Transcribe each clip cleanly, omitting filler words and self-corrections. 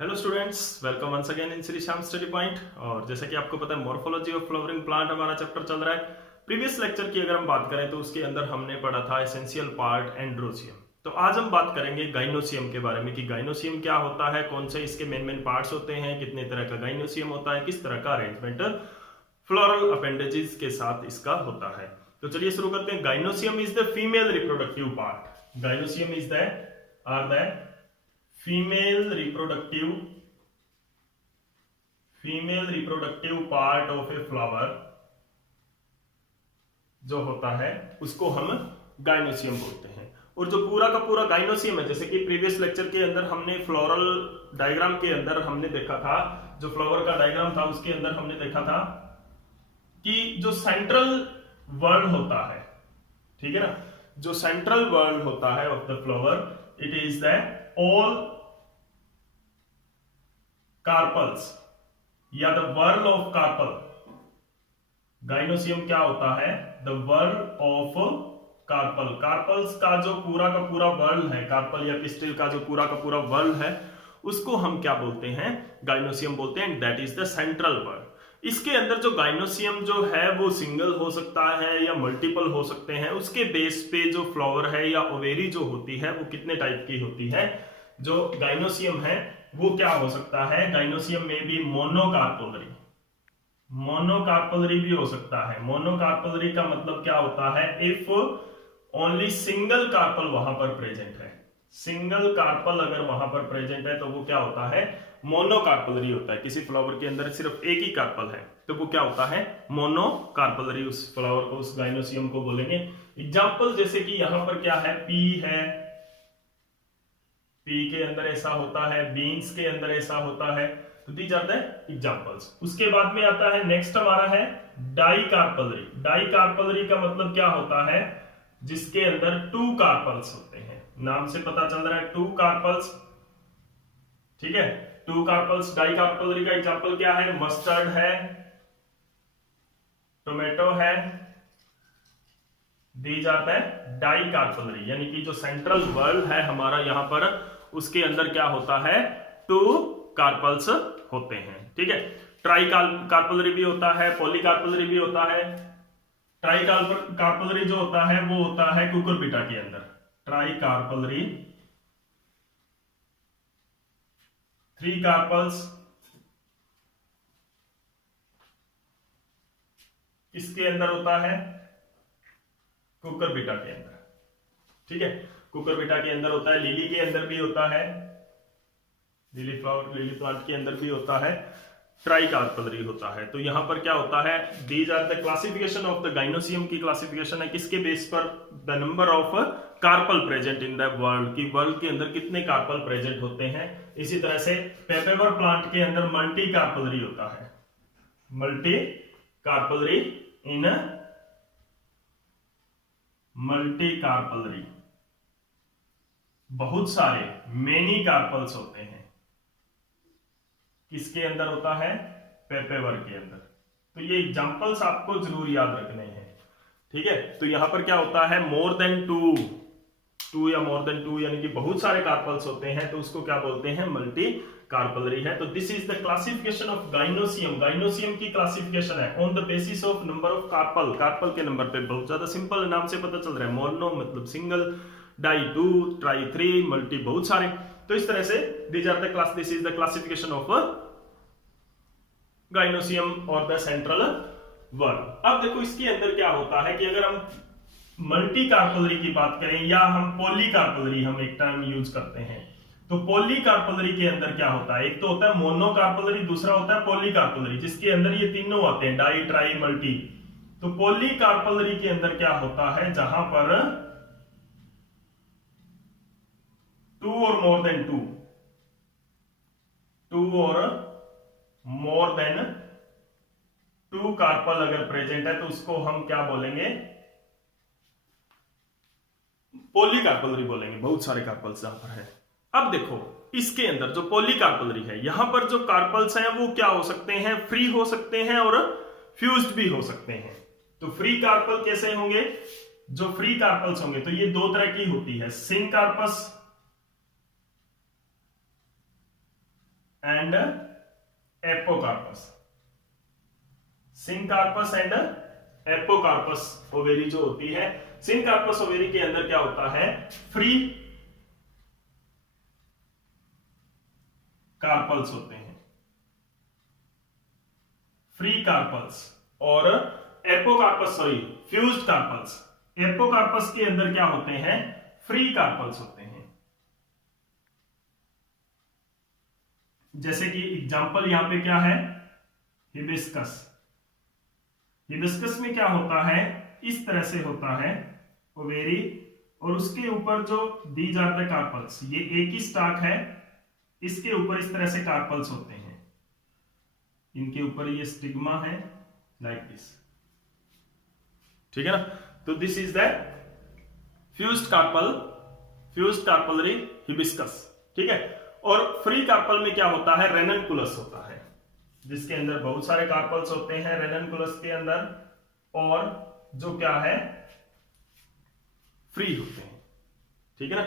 Hello students, welcome once again in Shri Shyam study point. और जैसा कि आपको पता है मॉर्फोलॉजी ऑफ फ्लावरिंग प्लांट हमारा चैप्टर चल रहा है। प्रीवियस लेक्चर की अगर हम बात करें तो उसके अंदर हमने पढ़ा था एसेंशियल पार्ट एंड्रोसियम। तो आज हम बात करेंगे गाइनोसियम के बारे में कि गाइनोसियम क्या होता है, कौन से इसके मेन पार्ट्स होते हैं, कितने तरह का गाइनोसियम होता है, किस तरह का अरेंजमेंट फ्लोरल अपेंडेजेस के साथ इसका होता है। तो चलिए शुरू करते हैं। Gynoecium is the female reproductive part. Gynoecium is the female reproductive part of a flower जो होता है उसको हम गाइनोसियम बोलते हैं। और जो पूरा का पूरा गाइनोसियम है, जैसे कि प्रीवियस लेक्चर के अंदर हमने फ्लोरल डायग्राम के अंदर हमने देखा था, जो फ्लावर का डायग्राम था उसके अंदर हमने देखा था कि जो सेंट्रल वर्ल्ड होता है, ठीक है ना, जो सेंट्रल वर्ल्ड होता है of the flower, it is the all carpels या the whorl of carpel. Gynoecium क्या होता है? The whorl of carpel. Carpels का जो पूरा का पूरा वर्ल्ड है, कार्पल या पिस्टिल का जो पूरा का पूरा वर्ल्ड है, उसको हम क्या बोलते हैं? गाइनोसियम बोलते हैं। That is the central world. इसके अंदर जो गाइनोसियम जो है वो सिंगल हो सकता है या मल्टीपल हो सकते हैं। उसके बेस पे जो फ्लावर है या ओवेरी जो होती है वो कितने टाइप की होती है? जो गाइनोसियम है वो क्या हो सकता है? गाइनोसियम में भी मोनोकार्पोलरी, मोनोकार्पोलरी भी हो सकता है। मोनोकार्पोलरी का मतलब क्या होता है? इफ ओनली सिंगल कार्पल वहां पर प्रेजेंट है। सिंगल कार्पल अगर वहां पर प्रेजेंट है तो वो क्या होता है? मोनोकार्पोलरी होता है। किसी फ्लावर के अंदर सिर्फ एक ही कार्पल है तो वो क्या होता है? मोनोकार्पोलरी। उस फ्लावर को, उस गाइनोसियम को बोलेंगे। एग्जांपल जैसे कि यहां पर क्या है? पी है, पी के अंदर ऐसा होता है, बीन्स के अंदर ऐसा होता है। तो दीज आर द एग्जांपल्स। उसके बाद में आता है नेक्स्ट हमारा है डाइकार्पलरी। डाइकार्पलरी का मतलब क्या होता है? जिसके अंदर टू कार्पल्स होते हैं। नाम से पता चल रहा है टू कार्पल्स, ठीक है, टू कार्पल्स। डाइकार्पलरी का एग्जांपल क्या है? मस्टर्ड है, टोमेटो है। These are the dicarpellary. यानी कि जो सेंट्रल वर्ल्ड है हमारा यहां पर, उसके अंदर क्या होता है? टू कार्पल्स होते हैं, ठीक है। ट्राई कार्पलरी भी होता है, पॉलीकार्पलरी भी होता है। ट्राई कार्पलरी जो होता है वो होता है कुकुरबिटा के अंदर। Tricarpellary, three carpels. इसके अंदर होता है कुकुरबिटा के अंदर, ठीक है, कुकुरबिटा के अंदर होता है। लिली के अंदर भी होता है, लिली फ्लावर, लिली प्लांट के अंदर भी होता है। ट्राई कार्पलरी होता है। तो यहां पर क्या होता है? These are the classification of the gynoecium की क्लासिफिकेशन है किसके बेस पर? The number of carpel present in the world, की वर्ल्ड के अंदर कितने कार्पल प्रेजेंट होते हैं। इसी तरह से पेपेवर प्लांट के अंदर मल्टी कार्पलरी होता है। मल्टी कार्पलरी इन मल्टी कार्पलरी, बहुत सारे मेनी कार्पल्स होते हैं। किसके अंदर होता है? पेपेवर के अंदर। तो ये एग्जांपल्स आपको जरूर याद रखने हैं, ठीक है। तो यहां पर क्या होता है? मोर देन टू, टू या मोर देन टू, यानी कि बहुत सारे कार्पल्स होते हैं, तो उसको क्या बोलते हैं? मल्टी कार्पलरी है। तो this is the classification of gynoecium. Gynoecium की क्लासिफिकेशन है on the basis of number of carpel, carpel के नंबर पे। बहुत ज्यादा सिंपल नाम से पता चल रहा है। मोनो मतलब single, di two, tri three, multi बहुत सारे। तो इस तरह से this is the classification of gynoecium और द सेंट्रल वर्ल्ड। अब देखो इसके अंदर क्या होता है कि अगर हम मल्टी कार्पलरी की बात करें या हम पॉलीकार्पलरी, हम एक टर्म यूज करते हैं, तो पॉलीकार्पलरी के अंदर क्या होता है? एक तो होता है मोनोकार्पलरी, दूसरा होता है पॉलीकार्पलरी, जिसके अंदर ये तीनों आते हैं, डाई, ट्राई, मल्टी। तो पॉलीकार्पलरी के अंदर क्या होता है? जहां पर टू और मोर देन टू, टू और मोर देन टू कार्पल अगर प्रेजेंट है तो उसको हम क्या बोलेंगे? पॉलीकार्पलरी बोलेंगे। बहुत सारे कार्पल्स यहां पर है। अब देखो इसके अंदर जो पॉलीकार्पलरी है, यहां पर जो कार्पल्स हैं वो क्या हो सकते हैं? फ्री हो सकते हैं और फ्यूज्ड भी हो सकते हैं। तो फ्री कार्पल कैसे होंगे? जो फ्री कार्पल्स होंगे तो ये दो तरह की होती है, syncarpous and apocarpous. Syncarpous and apocarpous ovary जो होती है, सिनकार्पस ओवेरी के अंदर क्या होता है, फ्री कार्पल्स होते हैं, फ्री कार्पल्स, और apocarpous sorry fused carpels. Apocarpous के अंदर क्या होते हैं, फ्री कार्पल्स होते हैं। जैसे कि एग्जांपल यहां पे क्या है, हिबिस्कस। हिबिस्कस में क्या होता है, इस तरह से होता है ओवेरी, और उसके ऊपर जो दी जाते हैं कार्पल्स, ये एक ही स्टाक है, इसके ऊपर इस तरह से कार्पल्स होते हैं, इनके ऊपर ये स्टिग्मा है लाइक दिस, ठीक है ना। तो this is the fused carpel, fused carpellary hibiscus, ठीक है। और फ्री कार्पल में क्या होता है, रेननकुलस होता है, जिसके अंदर बहुत सारे कार्पल्स होते हैं रेननकुलस के अंदर, और जो क्या है फ्री होते हैं, ठीक है ना।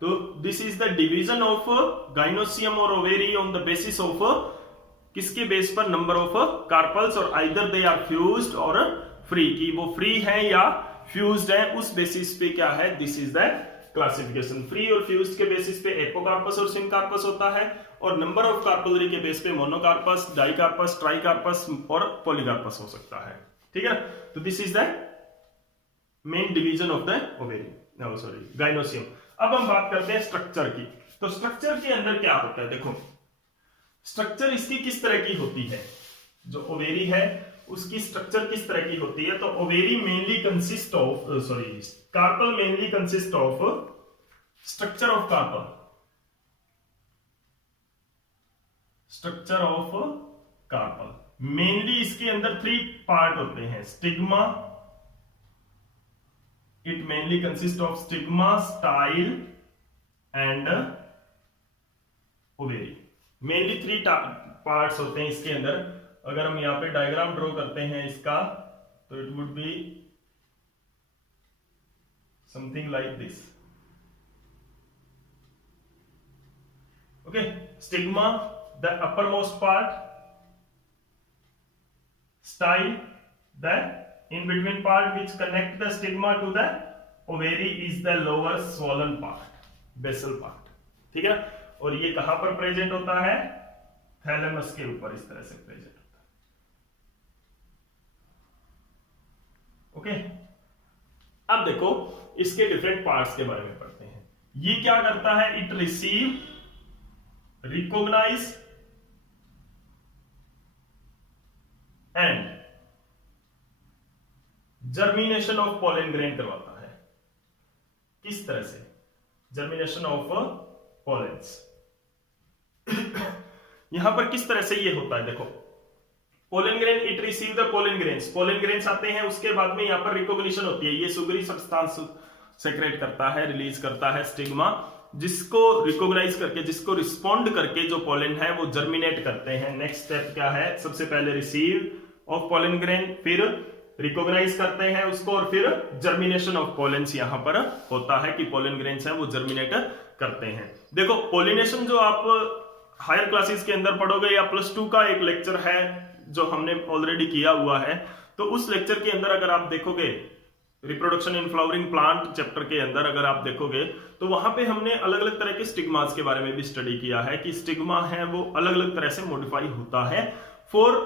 तो this is the division of gynoecium और ovary on the basis of, किसके बेस पर, नंबर ऑफ कार्पल्स, और आइदर दे आर फ्यूज्ड और फ्री, की वो फ्री है या फ्यूज्ड है, उस बेसिस पे क्या है, this is the classification. Free और फ्यूज्ड के बेसिस पे एपोकार्पस और सिनकार्पस होता है, और नंबर ऑफ कार्पलरी के बेस पे मोनोकार्पस, डाइकार्पस, ट्राइकार्पस और पॉलीकार्पस हो सकता है, ठीक है। तो this is the main division of the ovary, sorry gynoecium. अब हम बात करते हैं स्ट्रक्चर की। तो स्ट्रक्चर के अंदर क्या होता है, देखो स्ट्रक्चर इसकी किस तरह की होती है, जो ओवेरी है उसकी स्ट्रक्चर किस तरह की होती है। तो ovary mainly consist of, sorry carpel mainly consist of, structure of carpel, structure of carpel mainly इसके अंदर 3 पार्ट होते हैं, stigma, it mainly consist of stigma, style and ovary, mainly 3 parts होते हैं इसके अंदर। अगर हम यहां पे डायग्राम ड्रॉ करते हैं इसका, तो it would be something like this, okay. Stigma the uppermost part, style the in between part which connect the stigma to the ovary is the lower swollen part, basal part, ठीक है। और ये कहां पर प्रेजेंट होता है, thalamus के ऊपर इस तरह से प्रेजेंट होता है, ओके। अब देखो इसके डिफरेंट पार्ट्स के बारे में पढ़ते हैं। ये क्या करता है, it receive, recognise and germination of pollen grain करवाता है। किस तरह से, जर्मिनेशन ऑफ पोलेंस यहां पर किस तरह से ये होता है, देखो pollen grain, it receive the pollen grains, pollen grains आते हैं, उसके बाद में यहां पर रिकॉग्निशन होती है, ये सुगरी सब्सटेंस सेक्रेट करता है, रिलीज करता है स्टिग्मा, जिसको रिकॉग्नाइज करके, जिसको रिस्पॉन्ड करके जो पोलन है वो जर्मिनेट करते हैं। नेक्स्ट स्टेप क्या है, सबसे पहले रिसीव ऑफ पोलन ग्रेन, फिर रिकॉग्नाइज करते हैं उसको, और फिर जर्मिनेशन ऑफ पोलेंस यहां पर होता है कि पोलन ग्रेन्स है वो जर्मिनेट करते हैं। देखो पोलिनेशन जो आप हायर क्लासेस के अंदर पढ़ोगे या +2 का एक लेक्चर है जो हमने ऑलरेडी किया हुआ है, तो उस लेक्चर के अंदर अगर आप देखोगे reproduction in flowering plant chapter के अंदर अगर आप देखोगे, तो वहां पे हमने अलग अलग तरह के स्टिग्मास के बारे में भी स्टडी किया है कि स्टिग्मा है वो अलग अलग तरह से मॉडिफाई होता है for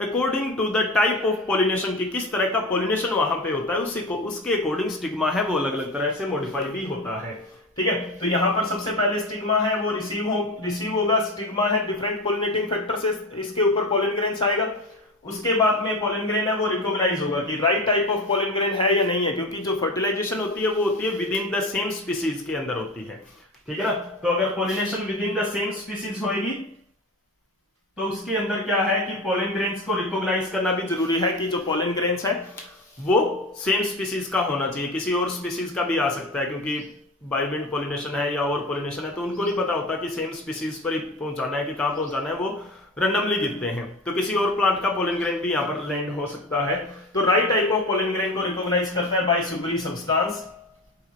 according to the type of pollination, की किस तरह का पोलिनेशन वहां पे होता है उसके अकॉर्डिंग स्टिग्मा है वो अलग अलग तरह से मॉडिफाई भी होता है, ठीक है। तो यहां पर सबसे पहले स्टिग्मा है वो रिसीव होगा, स्टिग्मा है डिफरेंट पोलिनेटिंग फैक्टर से इसके ऊपर पोलन ग्रेन्स आएगा, उसके बाद में पोलन ग्रेन है वो रिकॉग्नाइज होगा कि right type of pollen grain है या नहीं है, क्योंकि जो फर्टिलाइजेशन होती है वो होती है with in the same species के अंदर होती है, ठीक है ना। तो अगर pollination with in the same species होगी तो उसके अंदर क्या है कि पोलन ग्रेन्स को रिकॉग्नाइज करना भी जरूरी है कि जो पोलन ग्रेन्स है वो सेम स्पीसीज का होना चाहिए, किसी और स्पीसीज का भी आ सकता है, क्योंकि बाय विंड पोलिनेशन है या और पोलिनेशन है तो उनको नहीं पता होता कि सेम स्पीसीज पर ही पहुंचाना है कि कहां पहुंचाना है, वो रैंडमली गिरते हैं, तो किसी और प्लांट का पोलन ग्रेन भी यहां पर लैंड हो सकता है। तो right type of pollen grain को रिकॉग्नाइज करता है by sugary substance,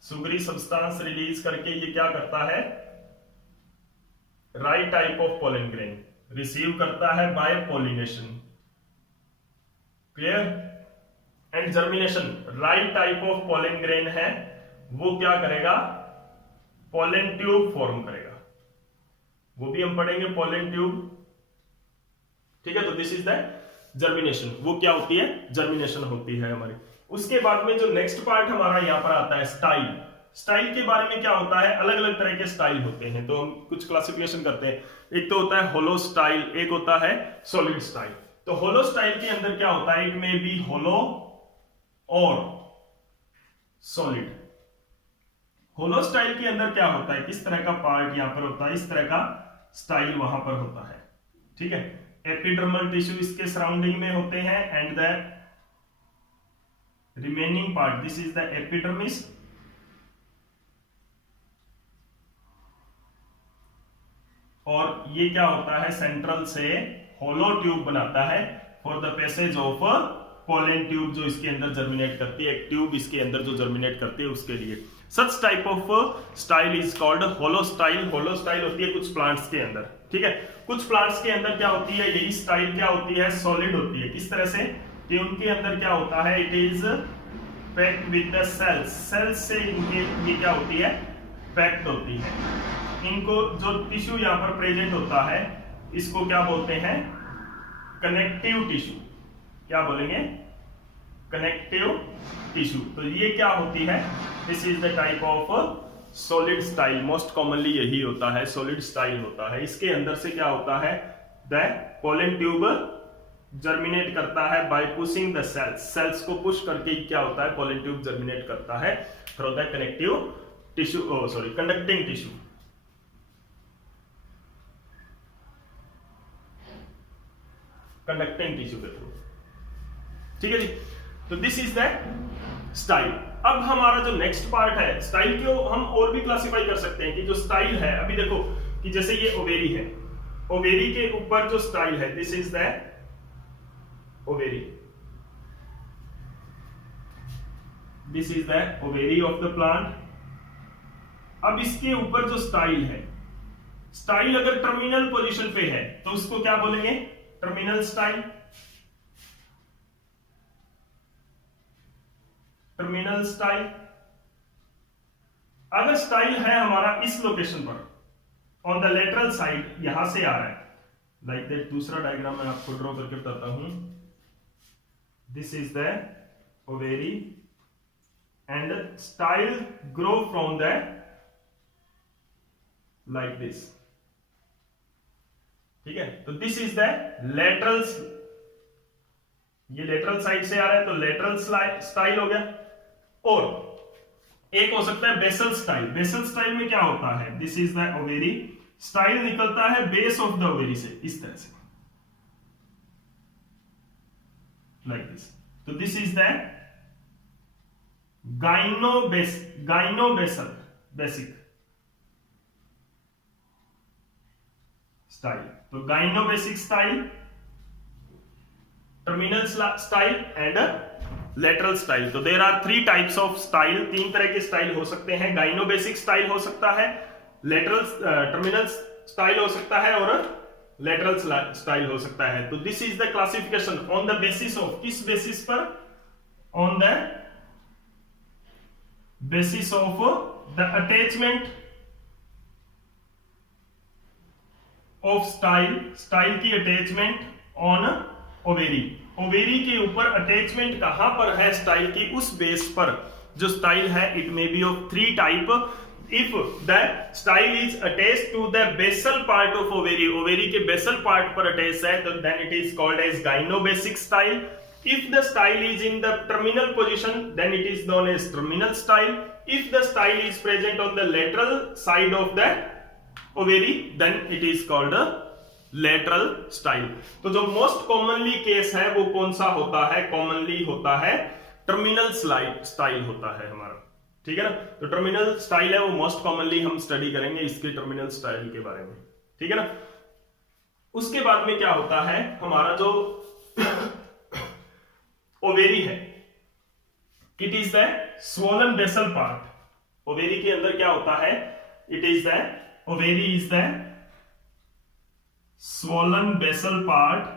sugary substance release करके ये क्या करता है, right type of pollen grain, receive करता है by pollination, clear. And germination, right type of pollen grain है, वो क्या करेगा, पोलन ट्यूब फॉर्म करेगा, वो भी हम पढ़ेंगे पोलन ट्यूब, ठीक है। तो दिस इज द जर्मिनेशन, वो क्या होती है, जर्मिनेशन होती है हमारी। उसके बाद में जो नेक्स्ट पार्ट हमारा यहां पर आता है स्टाइल। स्टाइल के बारे में क्या होता है, अलग अलग तरह के स्टाइल होते हैं, तो हम कुछ क्लासिफिकेशन करते हैं। एक तो होता है होलो स्टाइल, एक होता है सॉलिड स्टाइल। तो होलो स्टाइल के अंदर क्या होता है, इट मे बी होलो और सॉलिड। होलो स्टाइल के अंदर क्या होता है, किस तरह का पार्ट यहां पर होता है, इस तरह का स्टाइल वहां पर होता है, ठीक है। एपिडर्मल टिश्यू इसके सराउंडिंग में होते हैं and the remaining part, this is the epidermis, और ये क्या होता है, सेंट्रल से होलो ट्यूब बनाता है for the passage of pollen tube, जो इसके अंदर जर्मिनेट करती है, एक ट्यूब इसके अंदर जो जर्मिनेट करती है उसके लिए। Such type of style is called hollow style. Hollow style होती है कुछ प्लांट्स के अंदर, ठीक है। कुछ प्लांट्स के अंदर क्या होती है, यही स्टाइल क्या होती है, सॉलिड होती है। किस तरह से, कि उनके अंदर क्या होता है, it is packed with the cells, cells से इनके ये क्या होती है, पैक्ड होती है। इनको जो टिश्यू यहां पर प्रेजेंट होता है, इसको क्या बोलते हैं, कनेक्टिव टिश्यू, क्या बोलेंगे, कनेक्टिव टिश्यू। तो ये क्या होती है, this is the type of solid style, most commonly यही होता है, सॉलिड स्टाइल होता है। इसके अंदर से क्या होता है, द पोलन ट्यूब जर्मिनेट करता है by pushing the cells, cells को पुश करके क्या होता है, पोलन ट्यूब जर्मिनेट करता है through the connective tissue, sorry conducting tissue, conducting tissue के थ्रू, ठीक है जी। तो दिस इज द स्टाइल। अब हमारा जो नेक्स्ट पार्ट है, स्टाइल को हम और भी क्लासिफाई कर सकते हैं कि जो स्टाइल है, अभी देखो कि जैसे ये ओवेरी है, ओवेरी के ऊपर जो स्टाइल है, this is the ovary, this is the ovary of the plant. अब इसके ऊपर जो स्टाइल है, स्टाइल अगर टर्मिनल पोजीशन पे है तो उसको क्या बोलेंगे, टर्मिनल स्टाइल, टर्मिनल स्टाइल। अगर स्टाइल है हमारा इस लोकेशन पर, ऑन द लेटरल साइड, यहां से आ रहा है, लाइक दैट, दूसरा डायग्राम मैं आपको ड्रॉ करके बताता हूं, this is the ovary and style grow from the like this, ठीक है। तो दिस इज द लेटरल, ये लेटरल साइड से आ रहा है तो लेटरल स्टाइल हो गया। और एक हो सकता है बेसल स्टाइल। बेसल स्टाइल में क्या होता है, this is the ovary, style निकलता है बेस ऑफ द ओवेरी से, इस तरह से, लाइक दिस। तो this is the gynobasal basic style. तो gynobasic style, terminal style and lateral style. तो there are 3 types of style, 3 तरह के स्टाइल हो सकते हैं। गाइनोबेसिक स्टाइल हो सकता है, लेटरल टर्मिनल स्टाइल हो सकता है और लेटरल स्टाइल हो सकता है। तो this is the classification on the basis of, किस बेसिस पर, on the basis of the attachment of style, style की अटैचमेंट ऑन ओवेरी। ओवेरी के ऊपर अटैचमेंट कहां पर है स्टाइल की, उस बेस पर जो स्टाइल है, it may be of 3 type. If the style is attached to the basal part of ovary, ovary के बेसल पार्ट पर अटैच है, तो then it is called as gynobasic style. If the style is in the terminal position, then it is known as terminal style. If the style is present on the lateral side of the ovary, then it is called a lateral style. तो जो most commonly case है वो कौन सा होता है, commonly होता है terminal style होता है हमारा, ठीक है ना। तो terminal style है वो most commonly हम स्टडी करेंगे इसके terminal style के बारे में, ठीक है ना। उसके बाद में क्या होता है, हमारा जो ओवेरी है, it is the swollen basal part. Ovary के अंदर क्या होता है, it is the ovary is the swollen basal part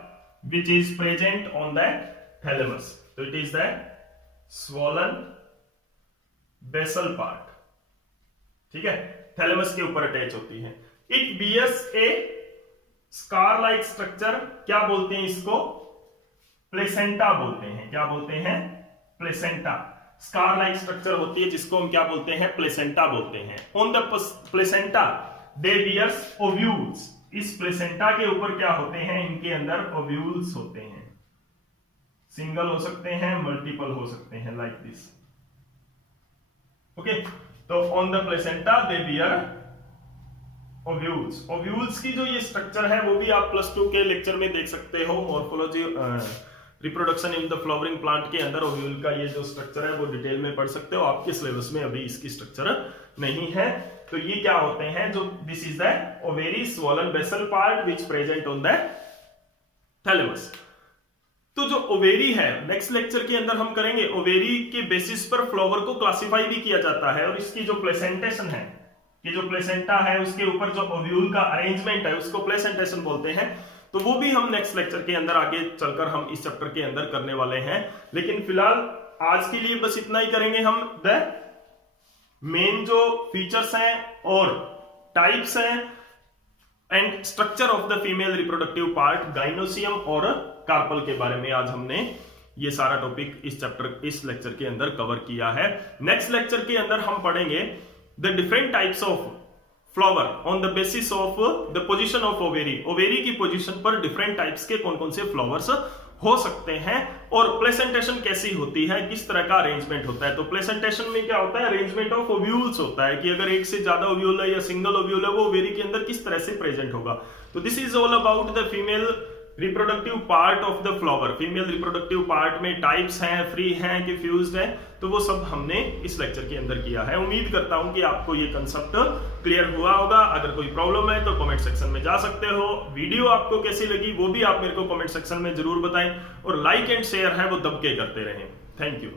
which is present on the thalamus. So it is the swollen basal part, ठीक है, थैलेमस के ऊपर अटैच होती है. It bears a scar like structure. क्या बोलते हैं इसको? प्लेसेंटा बोलते हैं. क्या बोलते हैं? प्लेसेंटा. स्कार लाइक स्ट्रक्चर होती है जिसको हम क्या बोलते हैं? प्लेसेंटा बोलते हैं. On the placenta they bears ovules. इस प्लेसेंटा के ऊपर क्या होते हैं? इनके अंदर ओव्यूल्स होते हैं. सिंगल हो सकते हैं, मल्टीपल हो सकते हैं, लाइक दिस. ओके, तो on the placenta they beer ovules. Ovules की जो ये स्ट्रक्चर है वो भी आप +2 के लेक्चर में देख सकते हो. Morphology reproduction in the flowering plant के अंदर ओव्यूल का ये जो स्ट्रक्चर है वो डिटेल में पढ़ सकते हो. आपके सिलेबस में अभी इसकी स्ट्रक्चर नहीं है. तो ये क्या होते हैं? जो this is the ovary swollen basal part which present on the thalamus. तो जो ओवेरी है, नेक्स्ट लेक्चर के अंदर हम करेंगे. ओवेरी के बेसिस पर फ्लावर को क्लासिफाई भी किया जाता है और इसकी जो प्लेसेंटेशन है, ये जो प्लेसेंटा है उसके ऊपर जो ओव्यूल का अरेंजमेंट है उसको प्लेसेंटेशन बोलते हैं. तो वो भी हम नेक्स्ट लेक्चर के अंदर आगे चलकर हम इस चैप्टर के अंदर करने वाले हैं. लेकिन फिलहाल आज के लिए बस इतना ही करेंगे हम. द मेन जो फीचर्स हैं और टाइप्स हैं and structure of the female reproductive part, gynoecium और कार्पल के बारे में आज हमने ये सारा टॉपिक इस लेक्चर के अंदर कवर किया है. नेक्स्ट लेक्चर के अंदर हम पढ़ेंगे the different types of flower on the basis of the position of ovary. Ovary की पोजीशन पर डिफरेंट टाइप्स के कौन कौन से फ्लावर्स हो सकते हैं और प्लेसेंटेशन कैसी होती है, किस तरह का अरेंजमेंट होता है. तो प्लेसेंटेशन में क्या होता है? अरेंजमेंट ऑफ ओव्यूल्स होता है कि अगर एक से ज्यादा ओव्यूल है या सिंगल ओव्यूल है वो ओवेरी के अंदर किस तरह से प्रेजेंट होगा. तो this is all about the female reproductive part of the flower. Female reproductive part में टाइप्स हैं, फ्री हैं कि फ्यूज्ड हैं, तो वो सब हमने इस लेक्चर के अंदर किया है. उम्मीद करता हूं कि आपको ये कंसेप्ट क्लियर हुआ होगा. अगर कोई प्रॉब्लम है तो कमेंट सेक्शन में जा सकते हो. वीडियो आपको कैसी लगी वो भी आप मेरे को कमेंट सेक्शन में जरूर बताएं और लाइक एंड शेयर है वो दब के करते रहें. Thank you.